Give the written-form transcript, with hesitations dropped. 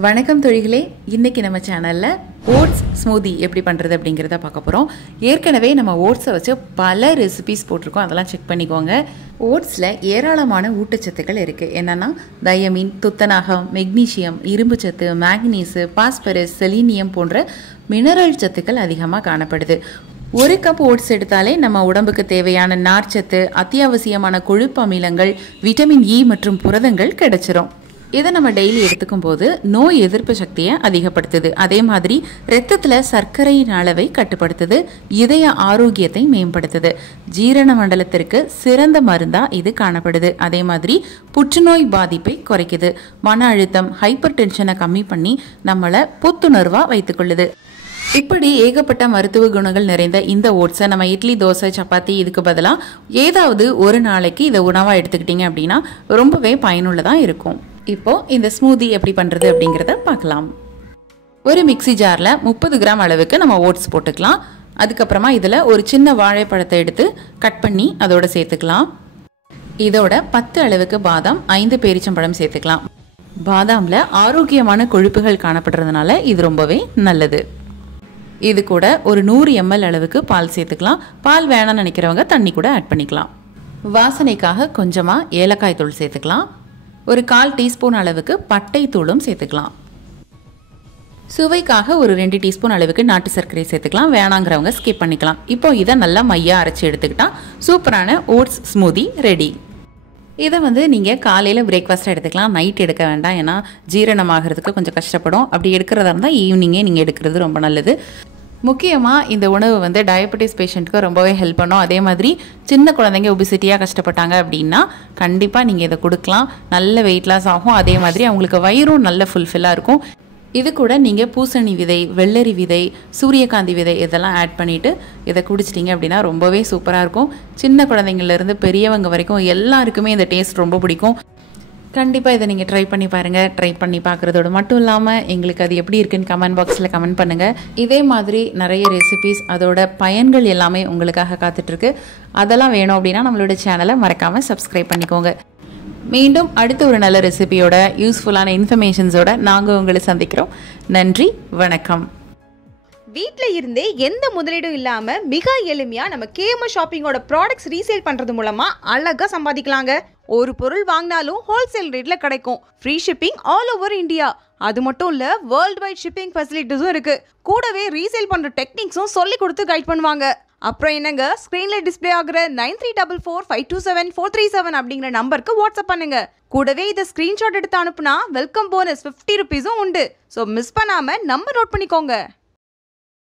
வணக்கம் தொழிகளே, இன்னைக்கு நம்ம சேனல்ல ஓட்ஸ் ஸ்மூதி எப்படி பண்றது அப்படிங்கறத பார்க்க போறோம். ஏற்கனவே நம்ம ஓட்ஸை வச்சு பல ரெசிபிஸ் போட்டிருக்கோம், அதெல்லாம் செக் பண்ணிக்கோங்க. ஓட்ஸ்ல ஏராளமான ஊட்டச்சத்துக்கள் இருக்கு. என்னன்னா தயமின், துத்தநாகம், மெக்னீசியம், இரும்புச்சத்து, மேக்னீசு, பாஸ்பரஸ், செலீனியம் போன்ற மினரல் சத்துக்கள் அதிகமாக காணப்படுது. ஒரு கப் ஓட்ஸ் எடுத்தாலே நம்ம உடம்புக்கு தேவையான நார்ச்சத்து, அத்தியாவசியமான கொழுப்பு அமிலங்கள், விட்டமின் இ மற்றும் புரதங்கள் கிடைச்சிரும். இதை நம்ம டெய்லி எடுத்துக்கும் போது நோய் எதிர்ப்பு சக்தியை அதிகப்படுத்துது. அதே மாதிரி இரத்தத்துல சர்க்கரையின் அளவை கட்டுப்படுத்துது, இதய ஆரோக்கியத்தை மேம்படுத்துது, ஜீரண மண்டலத்திற்கு சிறந்த மருந்தா இது காணப்படுது. அதே மாதிரி புற்றுநோய் பாதிப்பை குறைக்குது, மன அழுத்தம், ஹைப்பர் டென்ஷனை கம்மி பண்ணி நம்மளை புத்துணர்வா வைத்துக்கொள்ளுது. இப்படி ஏகப்பட்ட மருத்துவ குணங்கள் நிறைந்த இந்த ஓட்ஸை நம்ம இட்லி, தோசை, சப்பாத்தி இதுக்கு பதிலாக ஏதாவது ஒரு நாளைக்கு இதை உணவாக எடுத்துக்கிட்டீங்க அப்படின்னா ரொம்பவே பயனுள்ளதாக இருக்கும். இப்போ இந்த ஸ்மூதி எப்படி பண்ணுறது அப்படிங்கிறத பார்க்கலாம். ஒரு மிக்சி ஜாரில் 30 கிராம் அளவுக்கு நம்ம ஓட்ஸ் போட்டுக்கலாம். அதுக்கப்புறமா இதில் ஒரு சின்ன வாழைப்பழத்தை எடுத்து கட் பண்ணி அதோட சேர்த்துக்கலாம். இதோட 10 அளவுக்கு பாதாம், 5 பேரிச்சம்பழம் சேர்த்துக்கலாம். பாதாமில் ஆரோக்கியமான கொழுப்புகள் காணப்படுறதுனால இது ரொம்பவே நல்லது. இது கூட ஒரு 100 ml அளவுக்கு பால் சேர்த்துக்கலாம். பால் வேணாம்னு நினைக்கிறவங்க தண்ணி கூட ஆட் பண்ணிக்கலாம். வாசனைக்காக கொஞ்சமாக ஏலக்காய் தூள் சேர்த்துக்கலாம். ஒரு 1/4 டீஸ்பூன் அளவுக்கு பட்டை தூளும் சேர்த்துக்கலாம். சுவைக்காக ஒரு 2 டீஸ்பூன் அளவுக்கு நாட்டு சர்க்கரை சேர்த்துக்கலாம். வேணாங்கிறவங்க ஸ்கிப் பண்ணிக்கலாம். இப்போ இதை நல்லா மையா அரைச்சி எடுத்துக்கிட்டா சூப்பரான ஓட்ஸ் ஸ்மூதி ரெடி. இதை நீங்கள் காலையில் பிரேக்ஃபாஸ்ட்டாக எடுத்துக்கலாம், நைட் எடுக்க வேண்டாம். ஏன்னா ஜீரணமாகிறதுக்கு கொஞ்சம் கஷ்டப்படும். அப்படி எடுக்கிறதா இருந்தால் ஈவினிங்கே நீங்கள் எடுக்கிறது ரொம்ப நல்லது. முக்கியமாக இந்த உணவு டயபெட்டிஸ் பேஷண்ட்டுக்கு ரொம்பவே ஹெல்ப் பண்ணும். அதே மாதிரி சின்ன குழந்தைங்க ஒபிசிட்டியாக கஷ்டப்பட்டாங்க அப்படின்னா கண்டிப்பாக நீங்கள் இதை கொடுக்கலாம். நல்ல வெயிட் லாஸ் ஆகும். அதே மாதிரி அவங்களுக்கு வயிறும் நல்ல ஃபுல்ஃபில்லாக இருக்கும். இது கூட நீங்கள் பூசணி விதை, வெள்ளரி விதை, சூரியகாந்தி விதை இதெல்லாம் ஆட் பண்ணிவிட்டு இதை குடிச்சிட்டிங்க அப்படின்னா ரொம்பவே சூப்பராக இருக்கும். சின்ன குழந்தைங்கள்லேருந்து பெரியவங்க வரைக்கும் எல்லாருக்குமே இந்த டேஸ்ட் ரொம்ப பிடிக்கும். கண்டிப்பாக இதை நீங்கள் ட்ரை பண்ணி பாருங்கள். ட்ரை பண்ணி பார்க்குறதோடு மட்டும் இல்லாமல் எங்களுக்கு அது எப்படி இருக்குன்னு கமெண்ட் பாக்ஸில் கமெண்ட் பண்ணுங்கள். இதே மாதிரி நிறைய ரெசிபிஸ், அதோட பயன்கள் எல்லாமே உங்களுக்காக காத்துட்ருக்கு. அதெல்லாம் வேணும் அப்படின்னா நம்மளோட சேனலை மறக்காமல் சப்ஸ்கிரைப் பண்ணிக்கோங்க. மீண்டும் அடுத்த ஒரு நல்ல ரெசிபியோட, யூஸ்ஃபுல்லான இன்ஃபர்மேஷன்ஸோட நாங்கள் உங்களை சந்திக்கிறோம். நன்றி, வணக்கம். வீட்டில் இருந்தே எந்த முதலீடும் இல்லாமல் மிக எளிமையாக நம்ம கேஎம்எஸ் ஷாப்பிங்கோட ப்ராடக்ட்ஸ் ரீசேல் பண்ணுறது மூலமாக அழகாக சம்பாதிக்கலாங்க. ஒரு பொருள் வாங்கினாலும் ஹோல்சேல் ரேட்டில் கிடைக்கும். Free shipping all over India. அது மட்டும் இல்லை, வேர்ல்டு வைட் ஷிப்பிங் ஃபெசிலிட்டிஸும் இருக்குது. கூடவே ரீசேல் பண்ணுற டெக்னிக்ஸும் சொல்லி கொடுத்து கைட் பண்ணுவாங்க. அப்புறம் என்னங்க, ஸ்க்ரீனில் டிஸ்பிளே ஆகிற 9344527437 அப்படிங்கிற நம்பருக்கு வாட்ஸ்அப் பண்ணுங்க. கூடவே இதை ஸ்க்ரீன்ஷாட் எடுத்து அனுப்புனா வெல்கம் போனஸ் 50 ரூபீஸும் உண்டு. ஸோ மிஸ் பண்ணாமல் நம்பர் நோட் பண்ணிக்கோங்க.